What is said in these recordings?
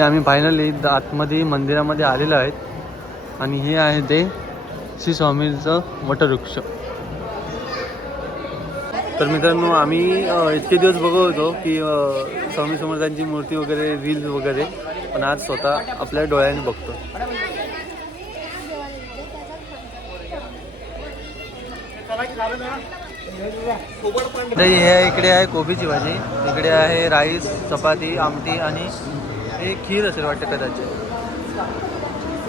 आम्ही फायनली आतमध्ये मंदिरामध्ये आलेलो आहेत आणि हे आहे ते श्री स्वामींचं वटवृक्ष. तर मित्रांनो, आम्ही इतके दिवस बघत होतो की स्वामी समर्थांची मूर्ती वगैरे, रील्स वगैरे, पण आज स्वतः आपल्या डोळ्याने बघतो. हे इकडे आहे कोबीची भाजी, इकडे आहे राईस, चपाती, आमटी आणि हे खीर असेल वाटतं कदाचित.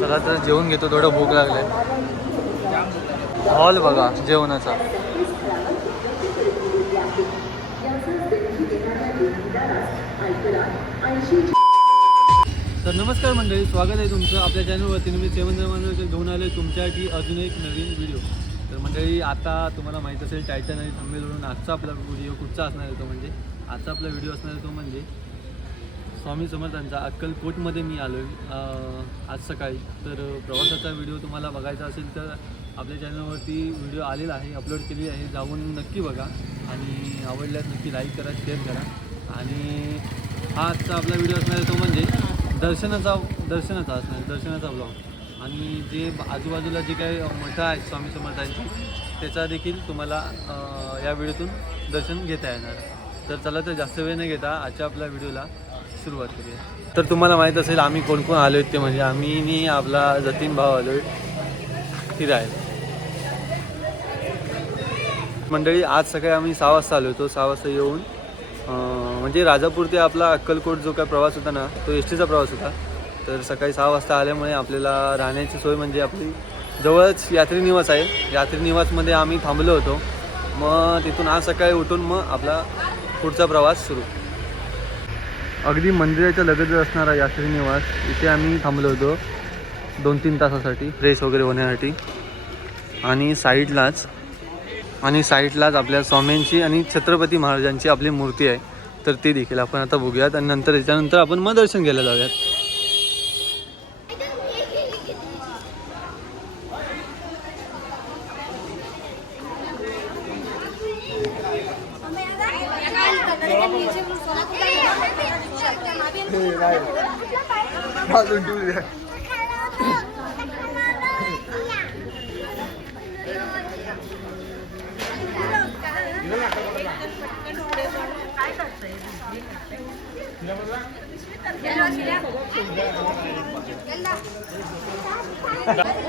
चला तर जेवून घेतो, थोडं भूक लागले. हॉल बघा जेवणाचा. तर नमस्कार मंडळी, स्वागत आहे तुमचं आपल्या चॅनलवरती. मी सेवन घेऊन आलो तुमच्यासाठी अजून एक नवीन व्हिडिओ. तर मंडळी, आता तुम्हाला माहीत असेल टायटन आणि थंबनेलवरून आजचा आपला व्हिडिओ कुठचा असणार आहे तो म्हणजे आजचा आपला व्हिडिओ असणार आहे तो म्हणजे स्वामी समर्थांचा अक्कलकोटमध्ये मी आलो आहे आज सकाळी. तर प्रवासाचा व्हिडिओ तुम्हाला बघायचा असेल तर आपल्या चॅनलवरती व्हिडिओ आलेला आहे, अपलोड केली आहे, जाऊन नक्की बघा आणि आवडल्यास नक्की लाईक करा, शेअर करा. आणि हा आजचा आपला व्हिडिओ असणार आहे तो म्हणजे दर्शनाचा असणार आहे, दर्शनाचा ब्लॉग. आणि जे आजूबाजूला जे काही मठं आहेत स्वामी समर्थांची त्याचा देखील तुम्हाला या व्हिडिओतून दर्शन घेता येणार. तर चला तर जास्त वेळ न घेता आजच्या आपल्या व्हिडिओला सुरुवात करूया. तर तुम्हाला माहीत असेल आम्ही कोण कोण आलो आहेत ते म्हणजे आम्ही आपला जतीन भाव आलो आहे फिरायला. मंडळी, आज सकाळी आम्ही 6 वाजता आलो होतो. 6 वाजता येऊन म्हणजे राजापूर ते आपला अक्कलकोट जो काय प्रवास होता ना तो एस टीचा प्रवास होता. तर सकाळी 6 वाजता आल्यामुळे आपल्याला राहण्याची सोय म्हणजे आपली जवळच यात्री निवास आहे, यात्री निवासमध्ये आम्ही थांबलो होतो. मग तिथून आज सकाळी उठून मग आपला पुढचा प्रवास सुरू. अगदी मंदिराच्या लगतच असणारा यात्री निवास इथे आम्ही थांबलो होतो 2-3 तासासाठी फ्रेश वगैरे होण्यासाठी. आणि साईडलाच आपल्या स्वामींची आणि छत्रपती महाराजांची आपली मूर्ती आहे. तर ती देखील आपण आता बघूयात आणि त्याच्यानंतर आपण मग दर्शन घ्यायला जाऊयात.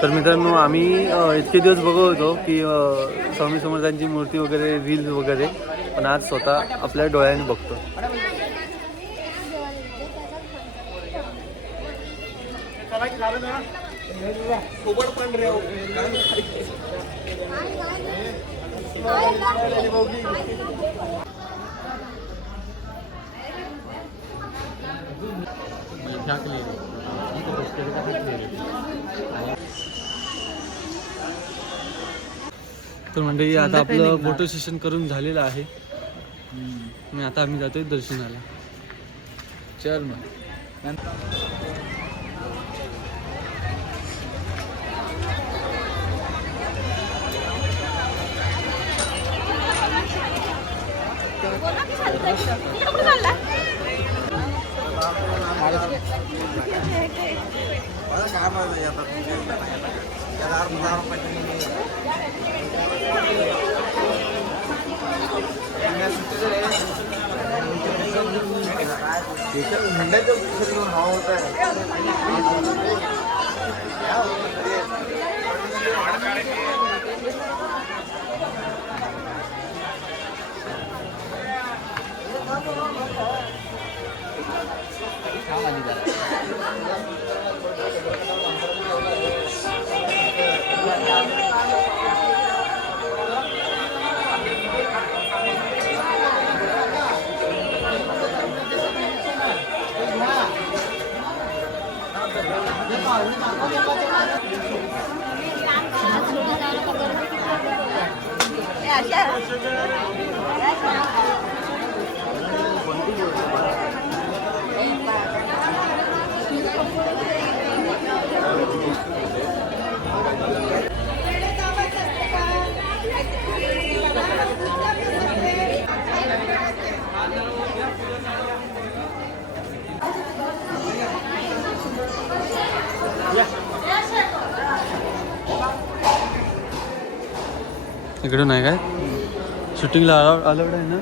तर मित्रांनो, आम्ही इतके दिवस बघत होतो की स्वामी समर्थांची मूर्ती वगैरे, रील्स वगैरे, पण आज स्वतः आपल्या डोळ्याने बघतो. तर मंडळी, आता आपलं फोटो सेशन करून झालेलं आहे आणि आता आम्ही जातोय दर्शनाला. चल मग. इकडून आहे काय शूटिंगला अलाउड आहे ना?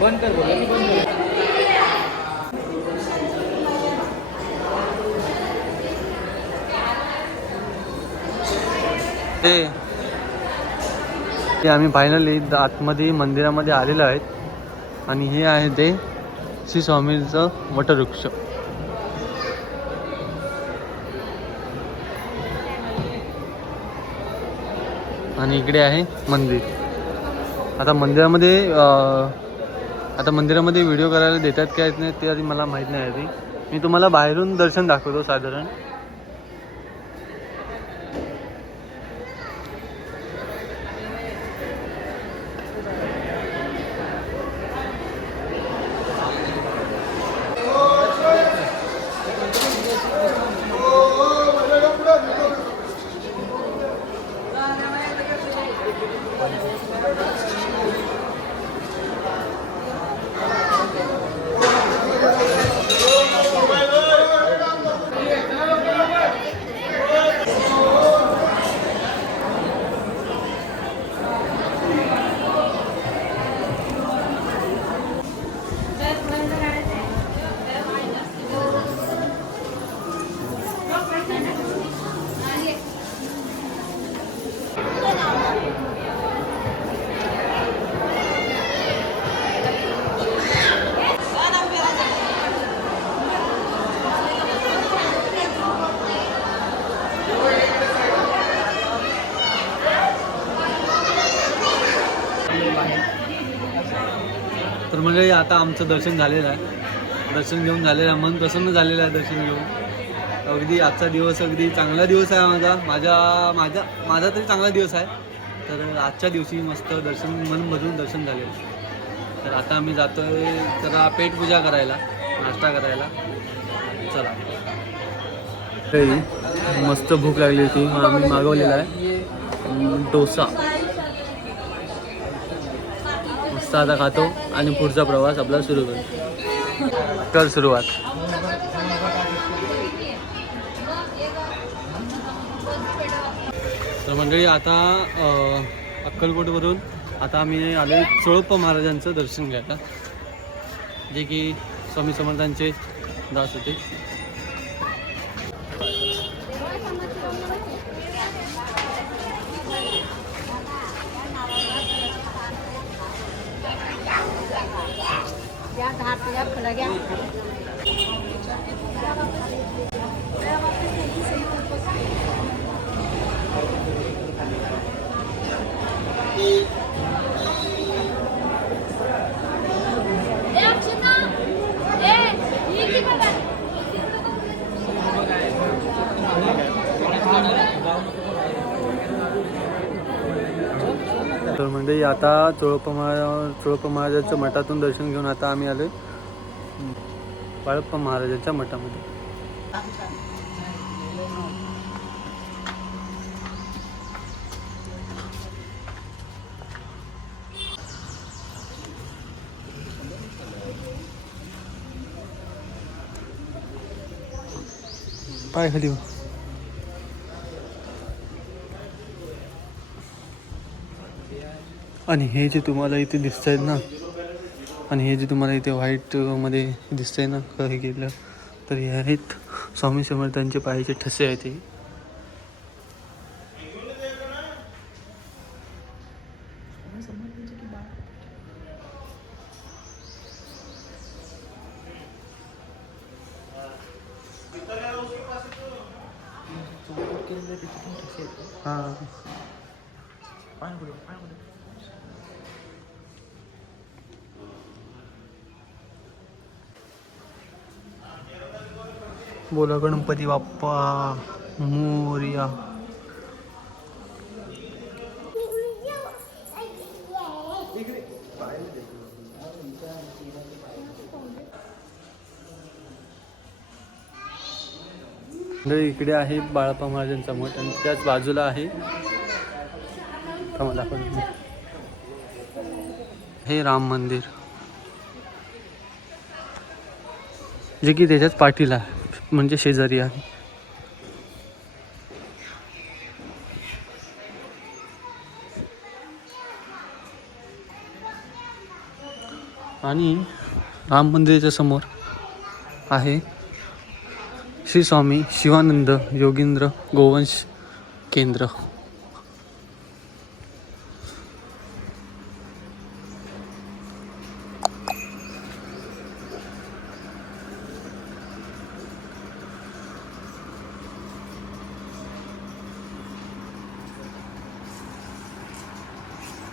बंद कर बोला की बंद कर. ते आम्ही फायनली आतमध्ये मंदिरामध्ये आलेलो आहेत आणि हे आहे ते श्री स्वामींचं वटवृक्ष. आणि इकडे आहे मंदिर. आता मंदिरामध्ये व्हिडिओ करायला देतात काय नाही ते आधी मला माहीत नाही. आधी मी तुम्हाला बाहेरून दर्शन दाखवतो साधारण. तर म्हणजे आता आमचं दर्शन झालेलं आहे. दर्शन घेऊन झालेलं आहे. मन प्रसन्न झालेलं आहे दर्शन घेऊन. अगदी आजचा दिवस अगदी चांगला दिवस आहे माझा तरी चांगला दिवस आहे. तर आजच्या दिवशी मस्त दर्शन मन भरून दर्शन झालेलं आहे. तर आता आम्ही जातोय जरा पेटपूजा करायला, नाश्ता करायला. चला. मस्त भूक लागली होती मग आम्ही मागवलेला आहे डोसा. मस्त आता खातो आणि पुढचा प्रवास आपला सुरू करतो. कर सुरुवात. तर मंडळी आता अक्कलकोटवरून आता आम्ही आलो चोळप्पा महाराजांचं दर्शन घ्यायला, जे की स्वामी समर्थांचे दास होते. तर म्हणजे आता चोळप्पा महाराजांच्या मठातून दर्शन घेऊन आता आम्ही आलो बाळप्पा महाराजांच्या मठामध्ये. पाय खाली. आणि हे जे तुम्हाला इथे दिसत आहेत ना, आणि हे जे तुम्हाला इथे व्हाईटमध्ये दिसत आहे ना हे गेलं, तर हे आहेत स्वामी समर्थांचे पायाचे ठसे आहेत. हे हां बोला गणपती बाप्पा मोरया. इकडे आहे बाळप्पा महाराजांचा मठ आणि त्याच बाजूला आहे हे राम मंदिर, जे की त्याच्याच पाठीला म्हणजे शेजारी आहे. आणि राम मंदिराच्या समोर आहे श्री स्वामी शिवानंद योगींद्र गोवंश केंद्र.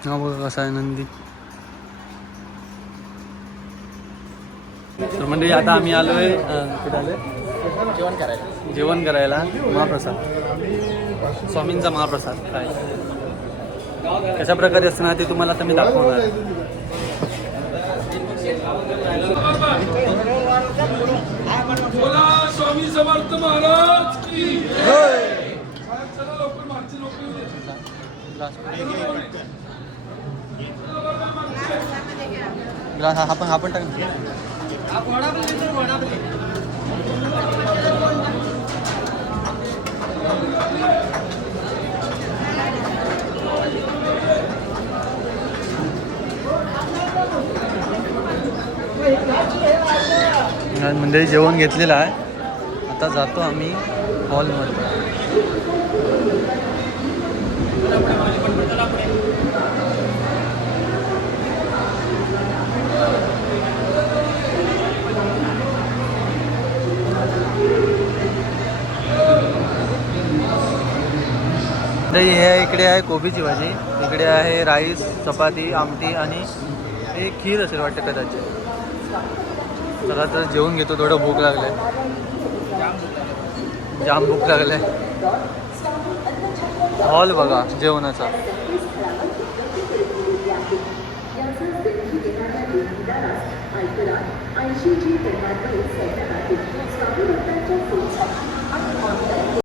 हा बघा कसा आहे नंदी. तर म्हणजे आता आम्ही आलोय कुठे आलोय जेवण करायला महाप्रसाद स्वामींचा महाप्रसाद काय कशा प्रकारे असणार ते तुम्हाला आता मी दाखवणार. स्वामी समर्थ महाराज की ग्लास हा पण टाक. मंडळी जेवण घेतलेलं आहे. आता जातो आम्ही हॉलमध्ये. हे इकडे आहे कोबीची भाजी, इकडे आहे राईस, चपाती, आमटी आणि एक खीर असेल वाटतं कदाचित. चला तर जेवून घेतो, थोडं भूक लागलंय, जाम भूक लागलंय. हॉल बघा जेवणाचा. ऐकला 80 जी